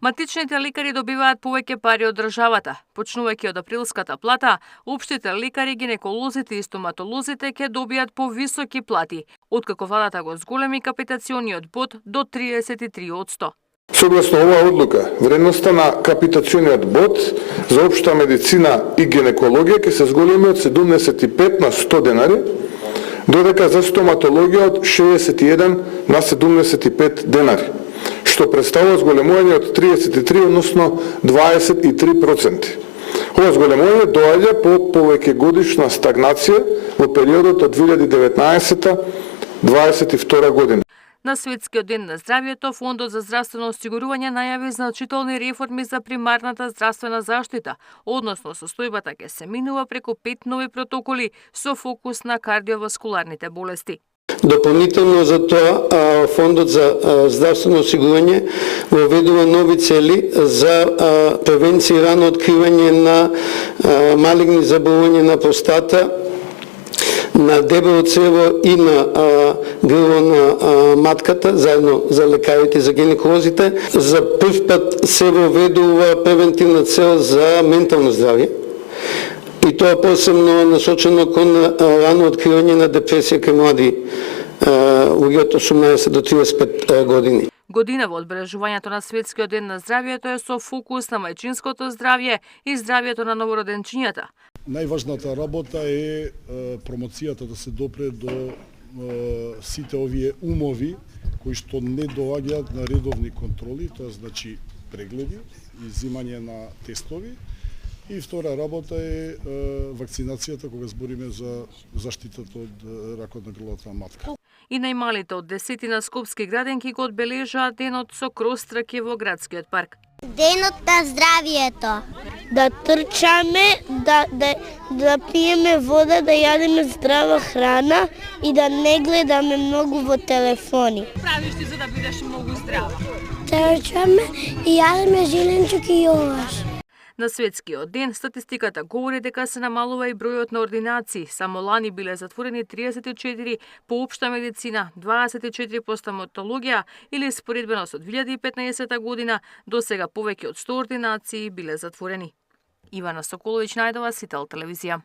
Матичните лекари добиваат повеќе пари од државата. Почнувајќи од априлската плата, општите лекари, гинеколозите и стоматолозите ќе добијат повисоки плати, откако владата го зголеми капитациониот бод до 33%. Согласно оваа одлука, вредноста на капитациониот бод за општа медицина и гинекологија ќе се зголеми од 75 на 100 денари, додека за стоматологија од 61 на 75 денари, што представува зголемување од 33, односно 23%. Ова зголемување доаѓа по повеќе годишна стагнација во периодот од 2019-2022 година. На Светскиот ден на здравјето, Фондот за здравствено осигурување најави значителни реформи за примарната здравствена заштита, односно состојбата ќе се минува преку 5 нови протоколи со фокус на кардиоваскуларните болести. Дополнително за тоа, Фондот за здравствено осигурување воведува нови цели за превенција и рано откривање на малигни заболувања на простата, на дебело црево и на грло на матката, заедно за лекарите и за гинеколозите. За прв пат се воведува превентивна цел за ментално здравје. И тоа посебно насочено кон рано откривање на депресија кај млади луѓе од 18 до 35 години. Година во одбележувањето на Светскиот ден на здравјето е со фокус на мајчинското здравје и здравјето на новороденчињата. Најважната работа е промоцијата да се допре до сите овие умови кои што не доаѓаат на редовни контроли, тоа значи прегледи и взимање на тестови. И втора работа е вакцинацијата кога збориме за заштитата од ракот на грлата матка. И најмалите од 10 скопски граденки го одбележаат денот со крос-траки во градскиот парк. Денот на здравието. Да трчаме, да пиеме вода, да јадеме здрава храна и да не гледаме многу во телефони. Правиш ти за да бидеш многу здрава? Трчаме и јадеме зеленчук и јогаш. На Светскиот ден статистиката говори дека се намалува и бројот на ординации. Само лани биле затворени 34 по општа медицина, 24 по стоматологија или споредбено со 2015 година, до сега повеќе од 100 ординации биле затворени. Ивана Соколовиќ, Најдова, Сител телевизија.